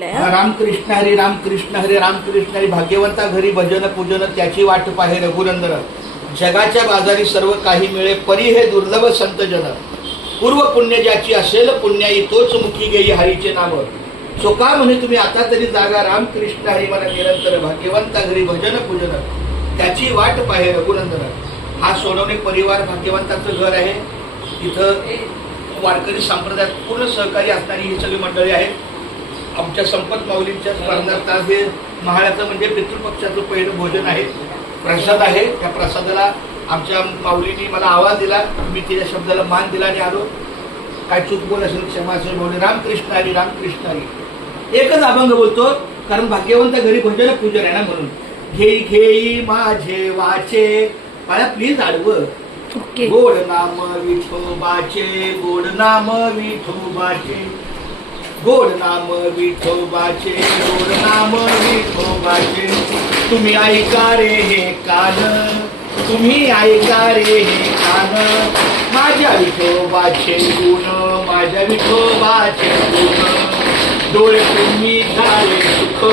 म्हटलंय रामकृष्ण हरी रामकृष्ण हरी रामकृष्ण हरी भाग्यवंता घरी भजन पूजन त्याची वाट पाहे रघुनंदन. जगाच्या बाजारी सर्व काही मिळे परी हे दुर्लभ संत जन. पूर्व पुण्य ज्याची असेल पुण्याई तोच मुखी गेई हरीचे नाव सो का म्हणे तुम्ही आता तरी जागा रामकृष्ण हरी मला निरंतर भाग्यवंता घरी भजन पूजन. त्याची वाट पाहे रघुनंदन. हा सोनवणे परिवार भाग्यवंताचं घर आहे. इथं वारकरी संप्रदायात पूर्ण सहकारी असणारी ही सगळी मंडळी आहेत. आमच्या संपत माऊलींच्या आज हे महाळ्याचं म्हणजे पितृपक्षाचं पहिलं भोजन आहे. प्रसाद आहे. त्या प्रसादाला आमच्या माऊलींनी मला आवाज दिला. मी तिच्या शब्दाला मान दिला आणि आलो. काय चूक बोल असेल क्षमा असेल बोलले रामकृष्ण हरी रामकृष्ण हरी. एकच अभंग बोलतो कारण भाग्यवंत घरी भजन पूजन आहे ना म्हणून. घेई घेई माझे वाचे मला प्लीज आडवं. गोड नाम विठोबाचे गोड नाम विठोबाचे. गोड नाम विठोबाचे गोड नाम विठोबाचे तुम्ही ऐका रे हे कान तुम्ही ऐका रे हे कान. माझ्या विठोबाचे गुण माझ्या विठोबाचे गुण. डोळे तुम्ही झाले सुख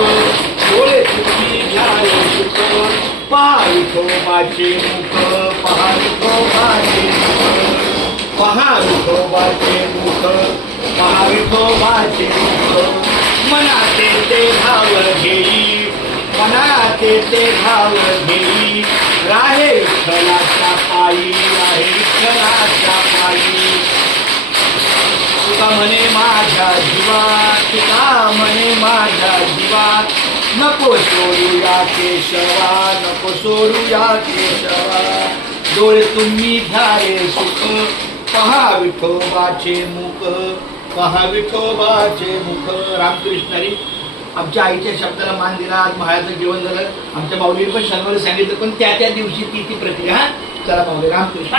डोळे तुम्ही झाले सुख. पहा विठोबाचे मुख पहा विठोबाचे मुख. पहा विठोबाचे मुख. पहा मनाते ते. भाव घेई. मनाते ते भाव घेई. राहे विठ्ठलाच्या पायी राहे विठ्ठलाच्या पायी. तुका म्हणे माझ्या जीवा तुका म्हणे माझ्या जीवा. नको सोडूया केशवा नको सोडूया केशवा. डोळे तुम्ही घ्यारे सुख पहा विठोबाचे मुख. पहा विठोबाचे मुख रामकृष्ण हरी आमच्या आईच्या शब्दाला मान दिला आज महाराजचं जेवण झालं. आमच्या माऊलीने पण शनिवारी सांगितलं पण त्या त्या दिवशी ती ती प्रक्रिया हा. चला माऊली रामकृष्ण.